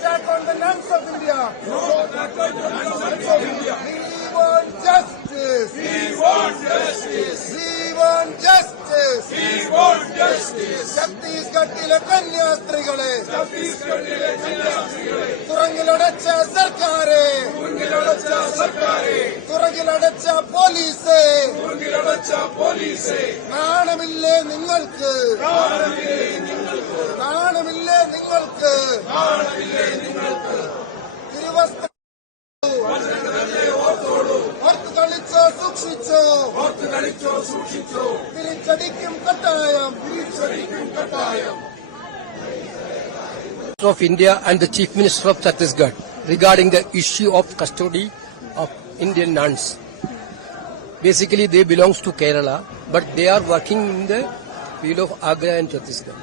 attack on the nuns of India. No attack on the nuns of India. We want justice. We want justice. We want justice. We want justice. ഛത്തീസ്ഗഡിലെ കന്യാസ്ത്രീകളെ ഛത്തീസ്ഗഡിലെ കന്യാസ്ത്രീകളെ തുറങ്കിലടച്ച സർക്കാരെ തുറങ്കിലടച്ച പോലീസേ നാണമില്ലേ നിങ്ങൾക്ക് നാണമില്ലേ നിങ്ങൾക്ക് തിരുവസ്ത്ര ഓർത്തു കളിച്ചോ സൂക്ഷിച്ചോ തിരിച്ചടിക്കും കട്ടായം of India and the Chief Minister of Chhattisgarh regarding the issue of custody of Indian nuns. Basically, they belong to Kerala, but they are working in the field of Agra and Chhattisgarh.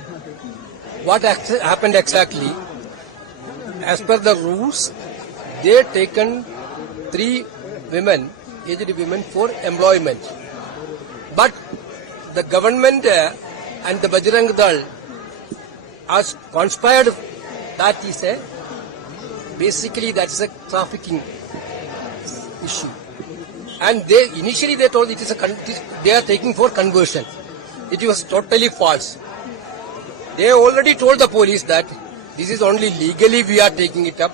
What happened exactly? As per the rules, they taken 3 women, aged women, for employment. But the government and the Bajrang Dal has conspired. That is basically that's a trafficking issue. And initially they told it is they are taking for conversion. It was totally false. They already told the police that this is only legally we are taking it up.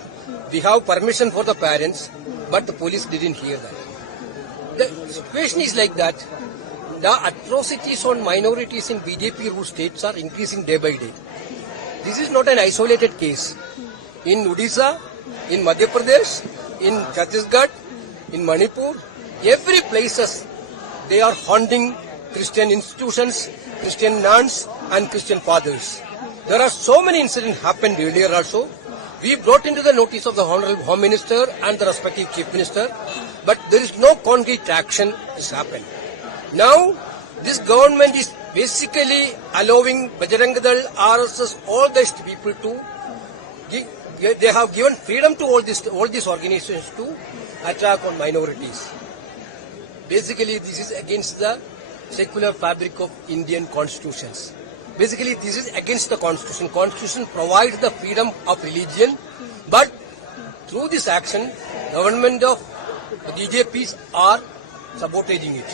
We have permission for the parents, but the police didn't hear that. The situation is like that. The atrocities on minorities in BJP ruled states are increasing day by day. This is not an isolated case. In Odisha, in Madhya Pradesh, in Chhattisgarh, in Manipur, every places they are haunting Christian institutions, Christian nuns and Christian fathers. There are so many incidents happened earlier also. We brought into the notice of the Honorable Home Minister and the respective Chief Minister, but there is no concrete action has happened. Now, this government is basically allowing Bajrang Dal, RSS, all these people to they have given freedom to all these organizations to attack on minorities. Basically, this is against the secular fabric of Indian constitutions. Basically, this is against the constitution. Constitution provides the freedom of religion, but through this action, government of the BJPs are sabotaging it.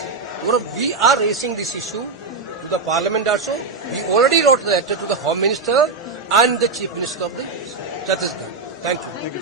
We are raising this issue to the Parliament also. We already wrote a letter to the Home Minister and the Chief Minister of the Chhattisgarh. Thank you.